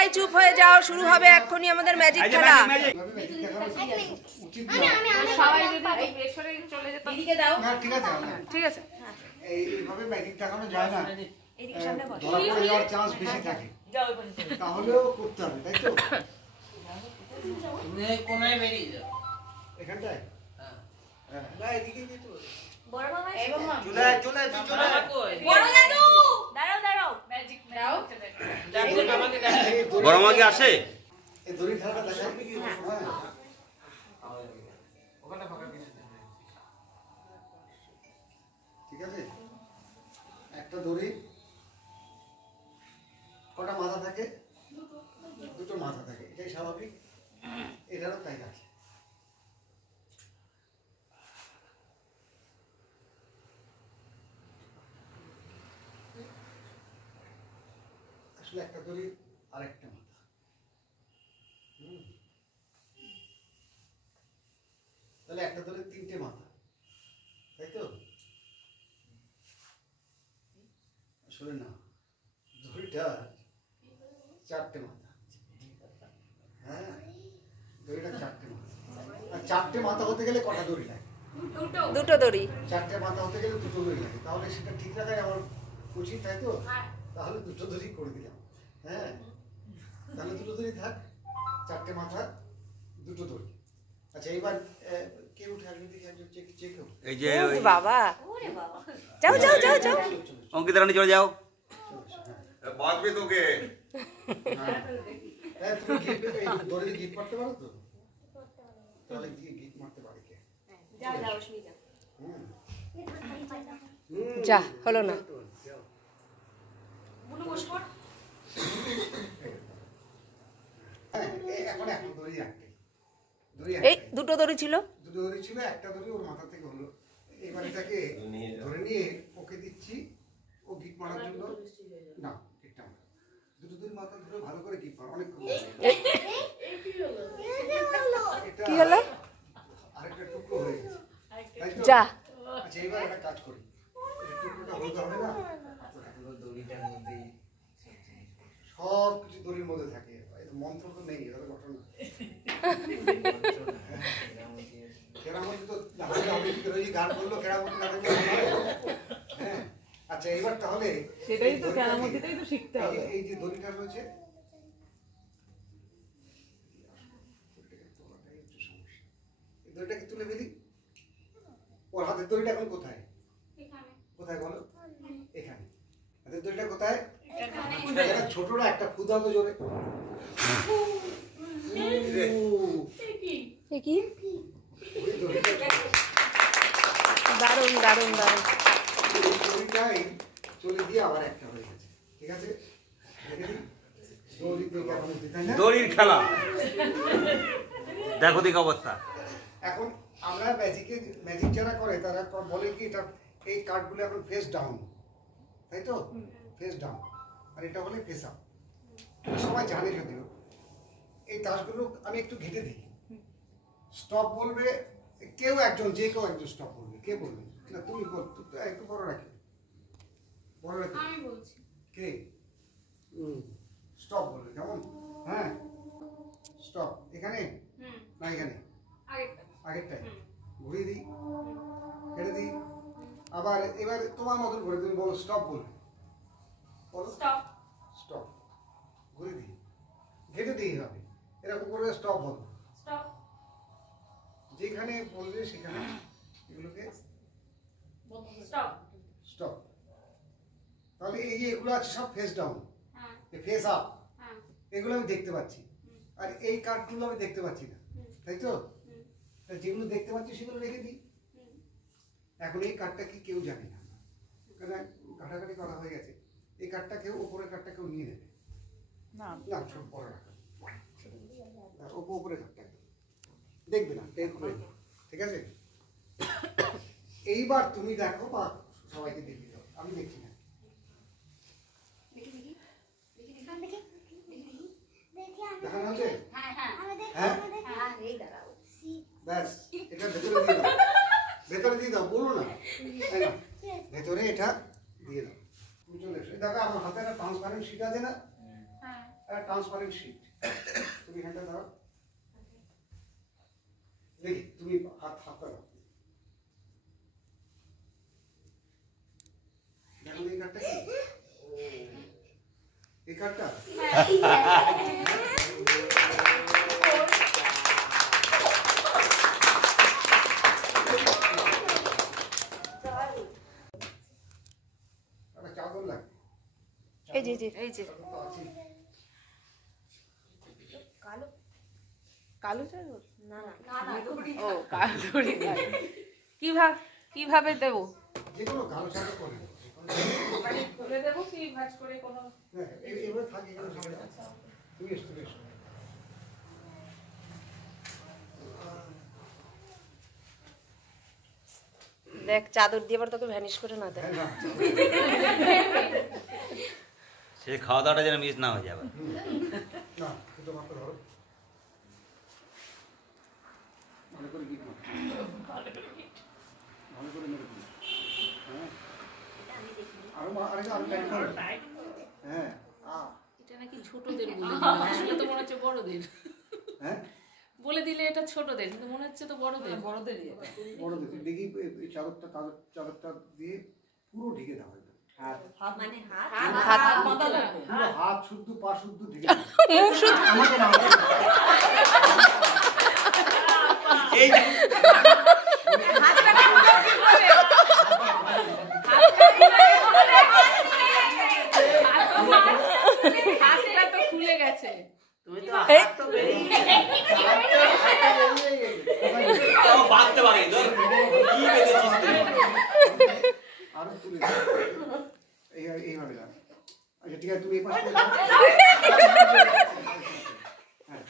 সবাই চুপ হয়ে যাও, শুরু হবে এক্ষুনি আমাদের ম্যাজিক খেলা। সবাই যদি পেছনে চলে যেত দিদিকে দাও। ঠিক আছে ঠিক আছে, এইভাবে ম্যাজিক দেখানো যায় না, ধরা পড়ে যাওয়ার চান্স বেশি থাকে, তাহলেও করতে হবে, তাই তো? তুমি কোনায় বেরিয়ে যাও, এখানটায় না, এদিকে যেতে হবে। বড় মামা চলে চলে চলে বড় দাদু দাঁড়াও দাঁড়াও ম্যাজিক দাও। যাকে আমাকে ডাকে বড় মা কি আসে? এই দড়ি খেলাটা দেখাবি কি? ওখানে ফাঁকা কিছু ঠিক আছে, একটা দড়ি কটা মাথা থাকে? দুটো মাথা থাকে, এটাই স্বাভাবিক, এটারও তাই আছে। আসলে একটা দড়ি আরেকটা মাথা, তাহলে একটা দড়ির তিনটে মাথা, তাই তো? আসলে না, দড়িটা চারটে মাথা। হ্যাঁ, দড়িটা চারটে মাথা। আর চারটে মাথা হতে গেলে কটা দড়ি লাগে? দুটো দড়ি। চারটে মাথা হতে গেলে দুটো দড়ি লাগে, তাহলে সেটা ঠিক রাখাই আমার উচিত, তাই তো? তাহলে দুটো দড়ি করে দিলাম। হ্যাঁ, তাহলে দুটো দড়ি থাক, চারটে মাথা, দুটো দড়ি। আচ্ছা, এইবার কে উঠে আসবে দেখি, একজন চেক হোক। এই যে বাবা, যাও যাও যাও যাও, অঙ্কিতা রানী চলে যাও। বাঁচবে তোকে। হ্যাঁ, তুমি দড়ি গিট মারতে পারো তো? তাহলে গিট মারতে পারে কে? যাও যাও অস্মিতা যা হলো না। বুনু বসবো। হ্যাঁ, এখন দড়ি একটাই, এই দুটো দড়ি ছিল, দুটো দড়ি ছিল, একটা দড়ি ওর মাথা থেকে হলো। এবার এটাকে ধরে নিয়ে ওকে দিচ্ছি, ও গিট মারার জন্য। না, গিটটা মার, দুটো দড়ি মাথা ধরে ভালো করে গিট মার, অনেক কি হলো? আরেকটা টুকরো হয়ে গেছে, তাই তো? যা। আচ্ছা, এবার একটা কাজ করি, টুকরোটা হতে হবে না, দড়িটার মধ্যেই সব কিছু দড়ির মধ্যে থাকে, মন্ত্র তো নেই, এটা ঘটনা। কেরামতি তো গান করলো, কেরামতি না থাকলে হ্যাঁ। আচ্ছা, এবার তাহলে সেটাই তো, কেরামতিটাই তো শিখতে হবে। এই যে দড়িটা রয়েছে, এই দড়িটাকে তুলে ফেলি। ওর হাতের দড়িটা এখন কোথায়? কোথায় বলো? এখানে। হাতের দড়িটা কোথায়? এটা ছোটরা একটা ফুদা তো জোরে। কি দারুণ দারুণ দারুণ। চলে দিয়ে আবার একটা হয়ে গেছে, ঠিক আছে? দড়ির খেলা দেখো দিক অবস্থা। এখন আমরা ম্যাজিক যারা করে তারা বলে কি, এটা এই কার্ডগুলো এখন ফেস ডাউন, তাই তো? ফেস ডাউন, আর এটা বলে ফেস আপ। সবাই জানে, যদিও এই তাসগুলো আমি একটু ঘেটে দিই। স্টপ বলবে কেউ একজন, যে কেউ একজন স্টপ বলবে। কে বলবে? না, তুমি বল, একটু বড় রাখি, বড় রাখি। আমি বলছি কে? স্টপ বলবে, কেমন? হ্যাঁ, স্টপ। এখানে না, এখানে আগেরটাই ঘুরিয়ে দিই, কেটে দিই। আবার এবার তোমার মতন করে তুমি বলো, স্টপ বলবে, বলো স্টপ স্টপ, ঘুরিয়ে দিই, ঘেটে দিই হবে, এরকম করে স্টপ বলো। স্টপ যেখানে বলবে সেখানে এগুলোকে স্টপ স্টপ। তাহলে এই যে এগুলো আছে সব ফেস ডাউন, হ্যাঁ ফেস আপ, হ্যাঁ এগুলো আমি দেখতে পাচ্ছি, আর এই কার্ডগুলো আমি দেখতে পাচ্ছি না, তাই তো? যেগুলো দেখতে পাচ্ছি সেগুলো রেখে দিই। এখন এই কার্ডটা কি কেউ জানে না, কারণ ঘাটাঘাটি করা হয়ে গেছে। এই কার্ডটা কেউ, ওপরের কার্ডটা কেউ নিয়ে নেবে না, না, ছোট বড় রাখা, ওপরে কার্ডটা দেখবে না, ঠিক আছে? এইবার তুমি দেখো, বা সবাইকে দেখে দাও, আমি দেখছি না। দেখানো হচ্ছে? হ্যাঁ, ব্যাস, এটা ভেতরে দিয়ে দাও, ভেতরে দিয়ে দাও, বলো না, তাই না? ভেতরে এটা দিয়ে দাও। তুমি চলে এসো, দেখো আমার হাতে একটা ট্রান্সপারেন্ট শিট আছে না, ট্রান্সপারেন্ট শিট। তুমি হ্যান্ডটা দাও, দেখি তুমি হাতটা দাও, দেখো এই কার্ডটা কি, এই কার্ডটা একটা চাদর লাগে, এই যে এই যে চাদর তো আছে। কালো কালো চাদর না না না ও কালো দড়ি কিভাবে দেবো? যে কোনো কালো চাদর করে দেবো। খুলে দেবো কি ভাঁজ করে কোনো হ্যাঁ, এভাবে থাকে এখানে ঢেকে দাও। তুমি এসো, তুমি এসো। দেখ চাদর দিয়ে আবার তোকে ভ্যানিশ করে না দেয়। হ্যাঁ, না, সে খাওয়া দাওয়াটা যেন মিস না হয়ে যাবে। না, শুধু মাত্র ধরো। ভালো করে গিট মারো। ভালো করে মেরে দিও। হ্যাঁ। আরেকটা টাইট করো। হ্যাঁ, এটা নাকি ছোটদের বলে দিল, আসলে তো মনে হচ্ছে বড়দের হ্যাঁ, বলে দিলে এটা ছোটদের, কিন্তু মনে হচ্ছে তো বড়দের। বড়দেরই এটা। বড় দেখি দেখি এই চাদরটা দিয়ে পুরো ঢেকে দাও একদম। মানে হাত হাত বাঁধা লাগবে। পুরো হাত শুদ্ধ পা শুদ্ধ ঢেকে দাও। মুখ শুদ্ধ এই হাতটা তো খুলে গেছে। তুমি তো হাত তো বেরিয়ে তাও বাঁধতে পারি ধর কি বেঁধেছিস তুই? আরো তুলে দাও। এইভাবে দাও। আচ্ছা ঠিক আছে, তুমি এই পাশে দাও। হ্যাঁ,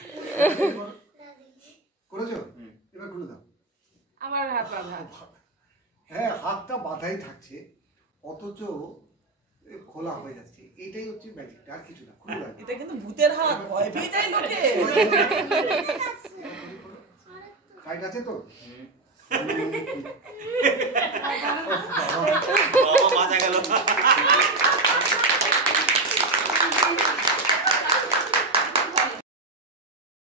করেছো? এবার খুলে দাও। আবার হাত বাঁধা। হ্যাঁ, হাতটা বাঁধাই থাকছে অথচ খোলা হয়ে যাচ্ছে, এটাই হচ্ছে ম্যাজিকটা, আর কিছু না। খুলে দাও। এটা কিন্তু ভূতের হাত, ভয় পেয়ে যায় লোকে। টাইট আছে তো?